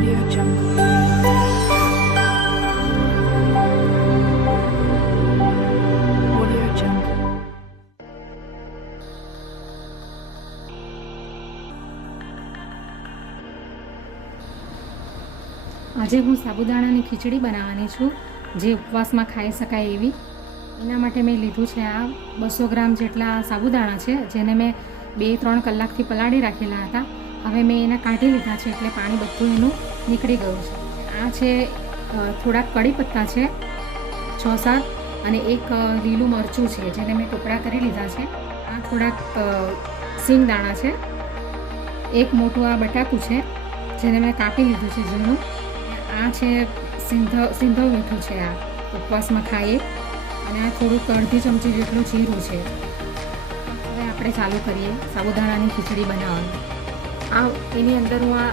Audio Jungle. Audio Jungle. આજે હું સાબુદાણાની ખીચડી બનાવવાની છું, જે ઉપવાસમાં ખાઈ શકાય એવી. એના માટે મેં લીધું છે આ 200 ગ્રામ જેટલા સાબુદાણા છે, જેને મેં 2-3 કલાકથી પલાળી રાખેલા હતા. હવે મેં એને કાઢી લીધા છે, એટલે પાણી બધું એનું નીકળી ગયું છે. આ છે થોડાક કડી પત્તા છે 6-7, અને એક લીલું મરચું છે, જેને મેં ટુકડા કરી લીધા છે. આ થોડાક સિંગદાણા છે, એક મોટું આ બટાકું છે, જેને મેં કાપી લીધું છે ઝીણું. આ છે સિંધવ મીઠું છે, આ ઉપવાસમાં ખાઈએ. અને આ થોડુંક અડધી ચમચી જેટલું જીરું છે. હવે આપણે ચાલુ કરીએ સાબુદાણાની ખીચડી બનાવવાનું. એની અંદર હું આ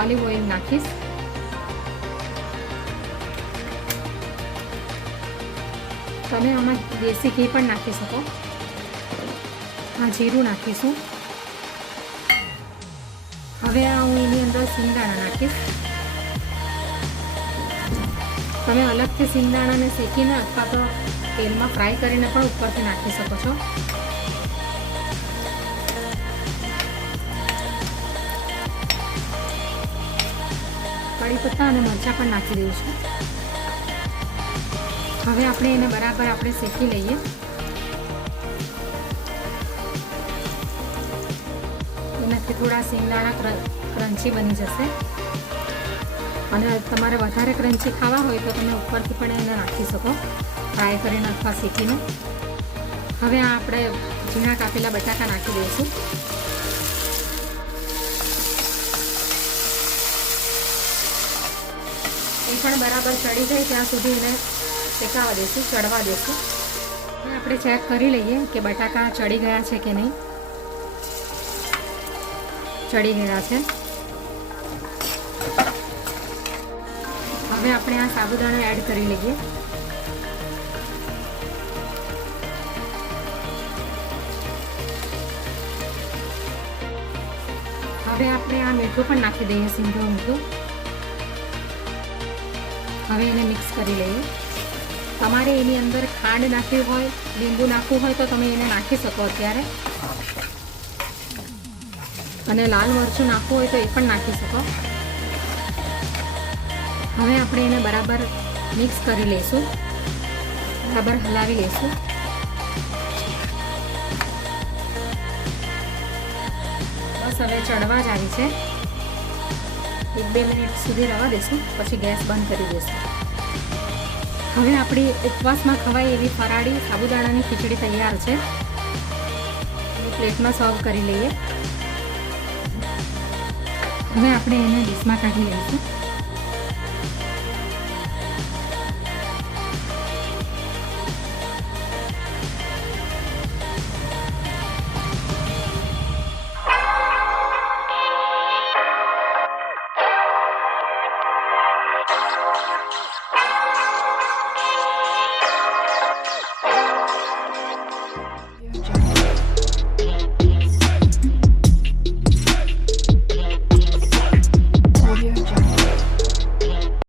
ઓલિવ ઓઇલ નાખીશ. તમે આમાં દેશી ઘી પણ નાખી શકો. આ જીરું નાખીશું. હવે હું એની અંદર સિંગદાણા નાખીશ. તમે અલગથી સિંગદાણાને શેકીને અથવા તો તેલમાં ફ્રાય કરીને પણ ઉપરથી નાખી શકો છો. કડી પત્તા અને મરચાં પણ નાખી દઉં છું. હવે આપણે એને બરાબર શેકી લઈએ. એનાથી થોડા સિંગદાણા ક્રન્ચી બની જશે. અને તમારે વધારે ક્રન્ચી ખાવા હોય તો તમે ઉપરથી પણ એને નાખી શકો, ફ્રાય કરીને અથવા શેકીને. હવે આપણે ઝીણા કાપેલા બટાકા નાખી દઈશું. એ પણ બરાબર ચડી જાય ત્યાં સુધી એને શેકાવા દઈશું, ચડવા દઈશું. આપણે ચેક કરી લઈએ કે બટાકા ચડી ગયા છે કે નહીં. ચડી ગયા છે. હવે આપણે આ સાબુદાણા એડ કરી લઈએ. હવે આપણે આ મીઠું પણ નાખી દઈએ, સિંધવ મીઠું. હવે એને મિક્સ કરી લઈએ. તમારે એની અંદર ખાંડ નાખવી હોય, લીંબુ નાખવું હોય તો તમે એને નાખી શકો અત્યારે. અને લાલ મરચું નાખવું હોય તો એ પણ નાખી શકો. હવે આપણે એને બરાબર મિક્સ કરી લઈશું, બરાબર હલાવી લઈશું. બસ હવે ચડવા જ આવી છે. 1-2 મિનિટ સુધી રવા દઈશું, પછી ગેસ બંધ કરી દઈશું. હવે આપણી ઉપવાસમાં ખવાય એવી ફરાળી સાબુદાણાની ખીચડી તૈયાર છે. પ્લેટમાં સર્વ કરી લઈએ. હવે આપણે એને ડીશમાં કાઢી લઈશું.